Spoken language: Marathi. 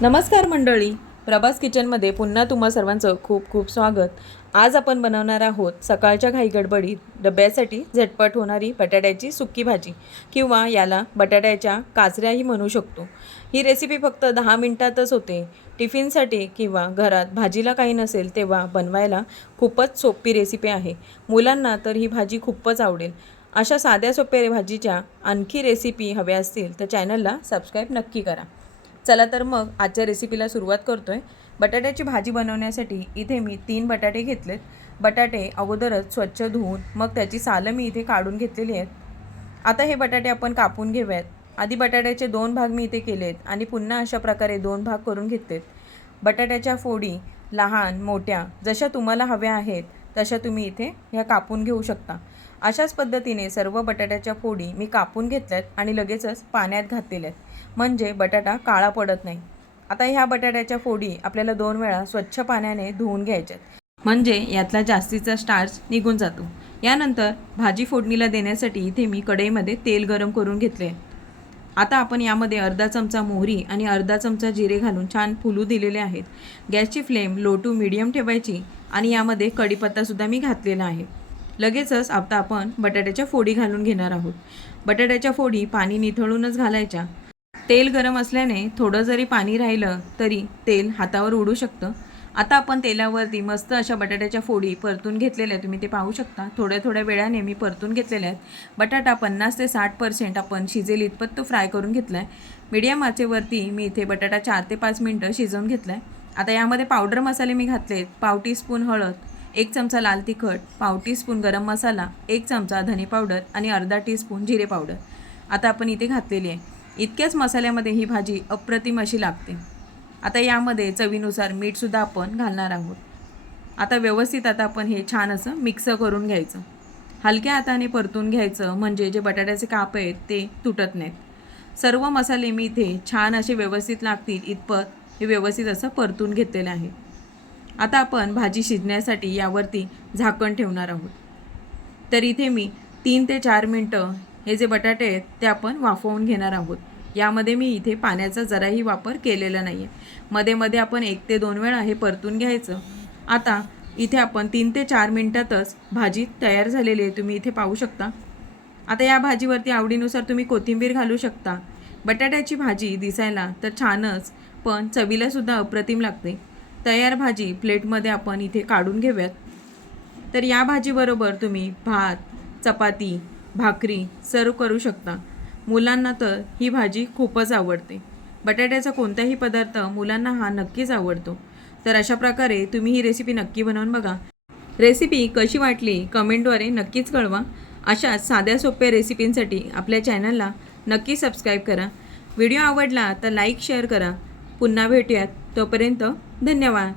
नमस्कार मंडळी. प्रभास किचनमध्ये पुन्हा तुम्हा सर्वांचं खूप खूप स्वागत. आज आपण बनवणार आहोत सकाळच्या घाई गडबडीत डब्यासाठी झटपट होणारी बटाट्याची सुक्की भाजी किंवा याला बटाट्याच्या काचऱ्याही म्हणू शकतो. ही रेसिपी फक्त दहा मिनटातच होते. टिफिनसाठी किंवा घरात भाजीला काही नसेल तेव्हा बनवायला खूपच सोपी रेसिपी आहे. मुलांना तर ही भाजी खूपच आवडेल. अशा साध्या सोप्या भाजीच्या आणखी रेसिपी हव्या असतील तर चॅनलला सबस्क्राईब नक्की करा. चला तर मग आजच्या रेसिपीला सुरुवात करतो आहे बटाट्याची भाजी बनवण्यासाठी इथे मी तीन बटाटे घेतलेत. बटाटे अगोदरच स्वच्छ धुवून मग त्याची सालं मी इथे काढून घेतलेली आहेत. आता हे बटाटे आपण कापून घेऊयात. आधी बटाट्याचे दोन भाग मी इथे केलेत आणि पुन्हा अशा प्रकारे दोन भाग करून घेतलेत. बटाट्याच्या फोडी लहान मोठ्या जशा तुम्हाला हव्या आहेत तशा तुम्ही इथे ह्या कापून घेऊ शकता. अशाच पद्धतीने सर्व बटाट्याच्या फोडी मी कापून घेतल्यात आणि लगेचच पाण्यात घातलेल्या आहेत म्हणजे बटाटा काळा पडत नाही. आता ह्या बटाट्याच्या फोडी आपल्याला दोन वेळा स्वच्छ पाण्याने धुवून घ्यायच्यात. म्हणजे यातला जास्तीचा स्टार्च निघून जातो. यानंतर भाजी फोडणीला देण्यासाठी इथे मी कढईमध्ये तेल गरम करून घेतले आता आपण यामध्ये अर्धा चमचा मोहरी आणि अर्धा चमचा जिरे घालून छान फुलू दिलेले आहेत. गॅसची फ्लेम लो टू मिडियम ठेवायची आणि यामध्ये कढीपत्तासुद्धा मी घातलेला आहे. लगेचच आता आपण बटाट्याच्या फोडी घालून घेणार आहोत. बटाट्याच्या फोडी पाणी निथळूनच घालायच्या. तेल गरम असल्याने थोडं जरी पाणी राहिलं तरी तेल हातावर उडू शकतं. आता आपण तेलावरती मस्त अशा बटाट्याच्या फोडी परतून घेतलेल्या आहेत. तुम्ही ते पाहू शकता. थोड्या थोड्या वेळाने मी परतून घेतलेल्या आहेत. बटाटा पन्नास ते साठ पर्सेंट आपण शिजेल इतपत तो फ्राय करून घेतला आहे मीडियम आचेवरती मी इथे बटाटा चार ते पाच मिनटं शिजवून घेतला आहे आता यामध्ये पावडर मसाले मी घातले आहेत पाव टीस्पून हळद. एक चमचा लाल तिखट पाव टीस्पून गरम मसाला एक चमचा धने पावडर आणि अर्धा टीस्पून जिरे पावडर. आता आपण इथे घातलेली आहे. इतक्याच मसाल्यामध्ये ही भाजी अप्रतिम अशी लागते. आता यामध्ये चवीनुसार मीठसुद्धा आपण घालणार आहोत. आता व्यवस्थित आता आपण हे छान असं मिक्स करून घ्यायचं. हलक्या हाताने परतून घ्यायचं म्हणजे जे बटाट्याचे काप आहेत ते तुटत नाहीत. सर्व मसाले मी इथे छान असे व्यवस्थित लागतील इतपत हे व्यवस्थित असं परतून घेतलेलं आहे. आता आपण भाजी शिजण्यासाठी यावरती झाकण ठेवणार आहोत. तर इथे मी तीन ते चार मिनटं हे जे बटाटे आहेत ते आपण वाफवून घेणार आहोत. यामध्ये मी इथे पाण्याचा जराही वापर केलेला नाही आहे मध्ये मध्ये आपण एक ते दोन वेळा हे परतून घ्यायचं. आता इथे आपण तीन ते चार मिनटातच भाजी तयार झालेली आहे. तुम्ही इथे पाहू शकता. आता या भाजीवरती आवडीनुसार तुम्ही कोथिंबीर घालू शकता. बटाट्याची भाजी दिसायला तर छानच पण चवीलासुद्धा अप्रतिम लागते. तयार भाजी प्लेटमध्ये आपण इथे काढून घेऊयात. तर या भाजीबरोबर तुम्ही भात चपाती भाकरी सर्व करू शकता. मुलांना तर ही भाजी खूपच आवडते. बटाट्याचा कोणताही पदार्थ मुलांना हा नक्कीच आवडतो. तर अशा प्रकारे तुम्ही ही रेसिपी नक्की बनवून बघा. रेसिपी कशी वाटली कमेंटद्वारे नक्कीच कळवा. अशा साध्या सोप्या रेसिपींसाठी आपल्या चॅनलला नक्की सबस्क्राईब करा. व्हिडिओ आवडला तर लाईक शेअर करा. पुन्हा भेटूयात. तोपर्यंत धन्यवाद